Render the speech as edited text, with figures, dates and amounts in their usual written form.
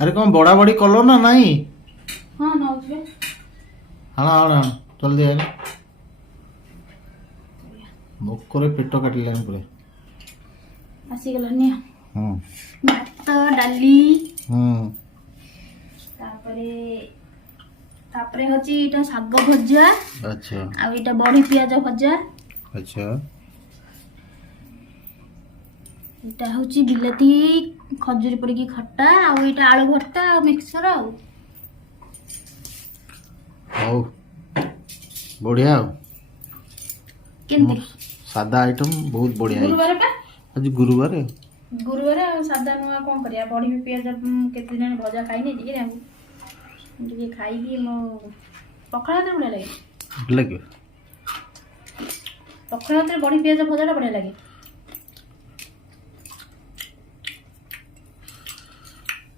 अरे कौन बड़ा बड़ी कलो ना नहीं। हाँ नौचे हाँ हाँ जल्दी आए भोकर पेट काटिले पूरे आसीगलानी भात डाली तापरे होची इटा साग भजा। अच्छा आ इटा बड़ी प्याज भजा। अच्छा इटा होची बिलाती खजूरी पड़ी खट्टा आ इटा आलू भर्ता आ मिक्सर आ हौ बढ़िया केंदी सादा आइटम बहुत बढ़िया गुरुवार का आज गुरुवार गुरुवार सादा नुआ कौन करिया बड़ी भी प्याज केते दिन भजा खाई नहीं टिके खाई कि मो पखाड़ा तो बढ़िया लगे लगे पखाड़ा तो बड़ी प्याज भजा बढ़िया लगे।